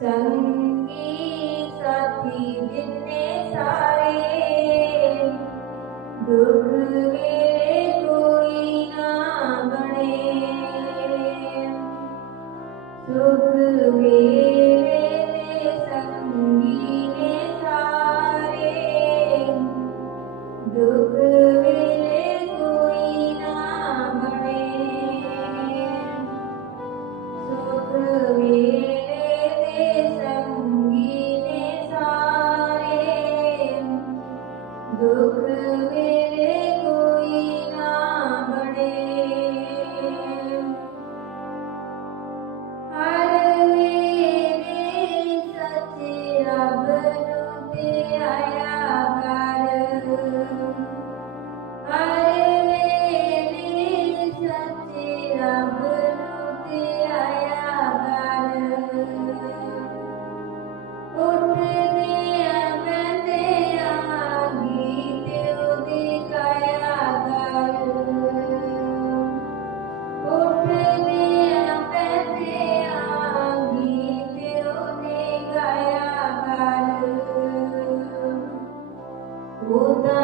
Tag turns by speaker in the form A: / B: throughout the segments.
A: ਸੰਗੀ ਸਾਥੀ ਜਿੰਨੇ ਸਾਰੇ ਦੁੱਖ ਵੀ 我的。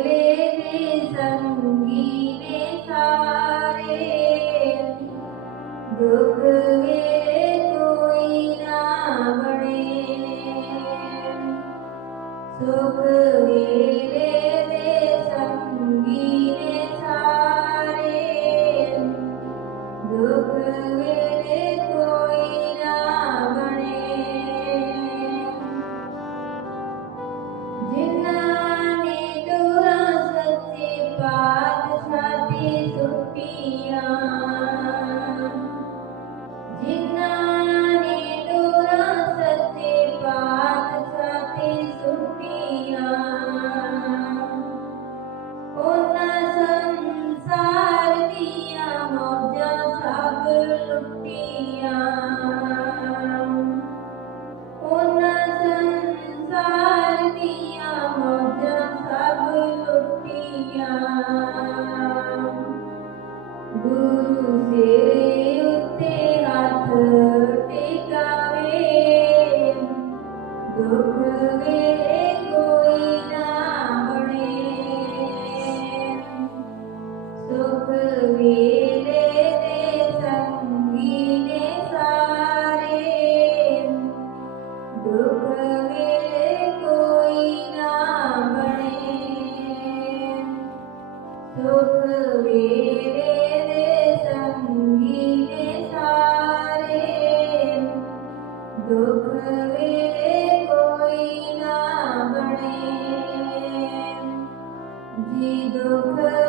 A: ਦੁੱਖ ਵੇਲੇ दुख में कोई ना बने। जी दुख